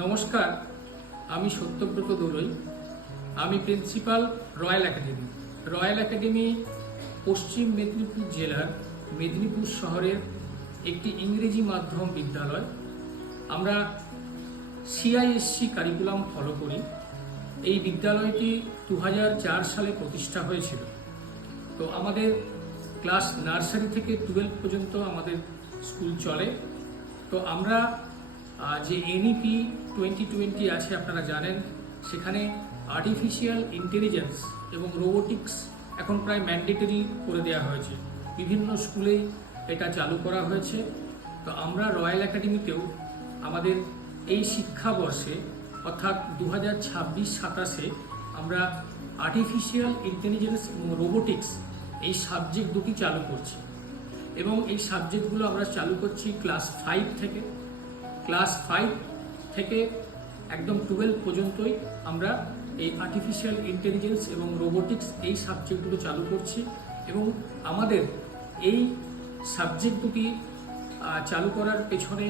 নমস্কার, আমি সত্যব্রত দোলই। আমি principal royal academy. Royal academy পশ্চিম মেদিনীপুর জেলার মেদিনীপুর শহরের একটি ইংরেজি মাধ্যম বিদ্যালয়। আমরা সিআইএসসি কারিকুলাম ফলো করি। এই বিদ্যালয়টি 2004 সালে প্রতিষ্ঠা হয়েছিল। তো আমাদের ক্লাস নার্সারি থেকে 12 পর্যন্ত আমাদের স্কুল চলে। তো আমরা যে এনইপি 2020 আছে আপনারা জানেন, সেখানে আর্টিফিশিয়াল ইন্টেলিজেন্স এবং রোবোটিক্স এখন প্রায় ম্যান্ডেটরি করে দেওয়া হয়েছে। বিভিন্ন স্কুলেই এটা চালু করা হয়েছে। তো আমরা রয়্যাল একাডেমিতেও আমাদের এই শিক্ষাবর্ষে অর্থাৎ 2026-27 আমরা আর্টিফিশিয়াল ইন্টেলিজেন্স এবং রোবোটিক্স এই সাবজেক্ট দুটি চালু করছি। এবং এই সাবজেক্টগুলো আমরা চালু করছি ক্লাস 5 থেকে। ক্লাস 5 থেকে একদম 12 পর্যন্তই আমরা এই আর্টিফিশিয়াল ইন্টেলিজেন্স এবং রোবোটিক্স এই সাবজেক্টগুলো চালু করছি। এবং আমাদের এই সাবজেক্ট দুটি চালু করার পেছনে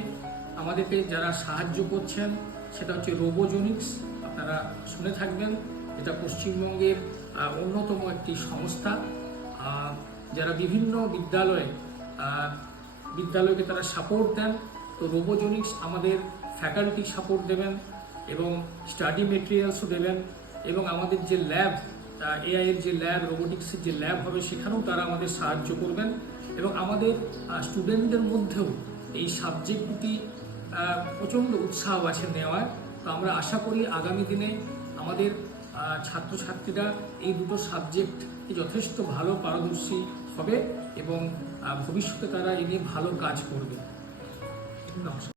আমাদেরকে যারা সাহায্য করছেন সেটা হচ্ছে রোবোজনিক্স। আপনারা শুনে থাকবেন, এটা পশ্চিমবঙ্গের অন্যতম একটি সংস্থা, যারা বিভিন্ন বিদ্যালয়কে তারা সাপোর্ট দেন। তো রোবোজনিক্স আমাদের ফ্যাকাল্টি সাপোর্ট দেবেন এবং স্টাডি মেটেরিয়ালসও দেবেন। এবং আমাদের যে ল্যাব, এআই এর যে ল্যাব, রোবোটিক্সের যে ল্যাব হবে, সেখানেও তারা আমাদের সাহায্য করবেন। এবং আমাদের স্টুডেন্টদের মধ্যেও এই সাবজেক্ট দুটি প্রচণ্ড উৎসাহ আছে নেওয়ার। তো আমরা আশা করি আগামী দিনে আমাদের ছাত্রছাত্রীরা এই দুটো সাবজেক্টে যথেষ্ট ভালো পারদর্শী হবে এবং ভবিষ্যতে তারা এ নিয়ে ভালো কাজ করবে। নমস্কার।